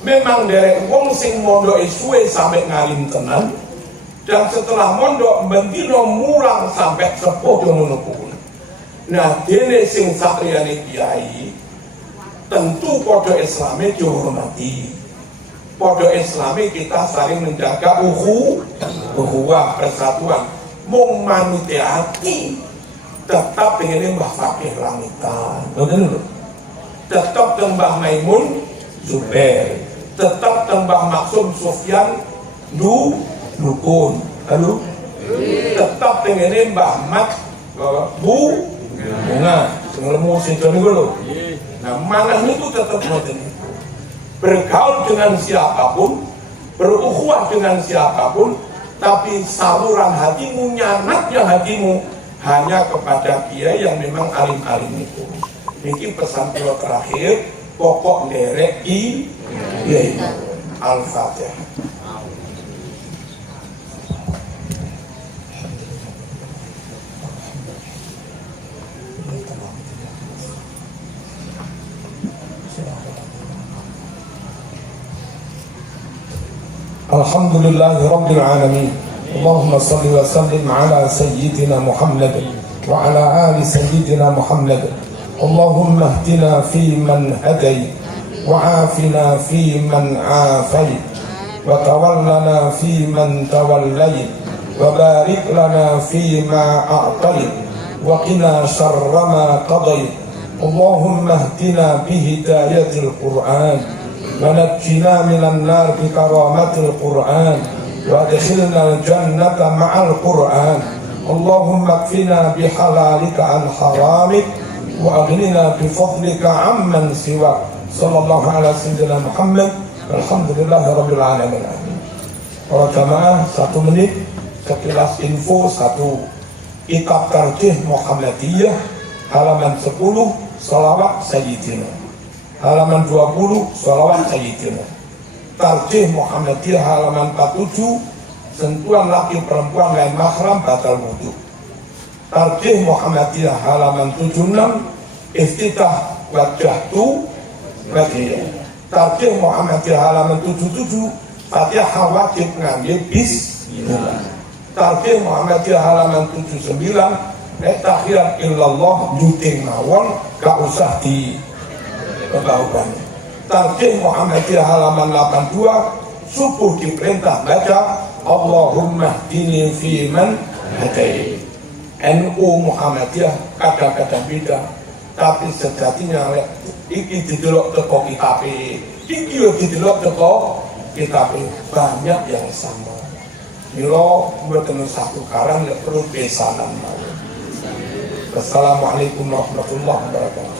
Memang derek wong sing mondok suwe sampai ngalim tenan, dan setelah mondok bendino mulang sampai sepuh ngono kuwi. Nah, dene sing sakliyane kiai tentu padha islame dihormati. Padha islame kita saling menjaga ukhuwah persatuan. Mung manute ati tetap pengen Mbah Fakih Langitan. Ngoten lho. Tetap teng Mbah Maimun Zubair. Tetap tembah Maksum Sufyan Dukun. Lalu tetap dengan Mbah Mat Bu Bunga lemu sinton niku lho. Nah, manah niku tetap ngoten. Bergaul dengan siapapun, berukhuwah dengan siapapun, tapi saluran hatimu, nyanatnya hatimu hanya kepada kiai yang memang alim-alim itu. Niki pesan kula terakhir, pokok derek kiai. Al-Fatihah. Alhamdulillahi Rabbil Alamin. Allahumma salli wa sallim ala Sayyidina Muhammad wa ala ali Sayyidina Muhammad. Allahumma ihdina fi man hadayt wa afina fi man afayt wa tawallana fi man tawallayt wa barik lana fi ma a'tayt wa qina sharra ma qadayt. Allahumma ihdina bi hidayatil Qur'an ونجنا من النار بكرامة القرآن وادخلنا الجنة مع القرآن. اللهم اكفنا بحلالك عن حرامك وأغننا بفضلك عمن سواك. Sallallahu alaihi wasallam Muhammad. Alhamdulillahirabbil alamin. Para jamaah 1 menit sekilas info 1 kitab Tarjih Muhammadiyah halaman 10 Salawat Sayyidina, halaman 20 Salawat Sayyidina. Tarjih Muhammadiyah halaman 47 sentuhan laki perempuan lain mahram batal wudu. Tarjih Muhammadiyah halaman 76 iftitah wajhtu wajhiyah. Tarjih Muhammadiyah halaman 77 Fatihah wajib ngambil bismillah. Tarjih Muhammadiyah halaman 79 tahiyat illallah juting mawon gak usah di kebaukan. Tarjih Muhammadiyah halaman 82 subuh diperintah baca Allahumma hdini fi man hadait. NU Muhammadiyah kadang-kadang beda, tapi sejatinya iki didelok teko kitab iki yo didelok teko kitab banyak yang sama. Milo mboten satu karang ya perlu besanan mawon. Assalamualaikum warahmatullahi wabarakatuh.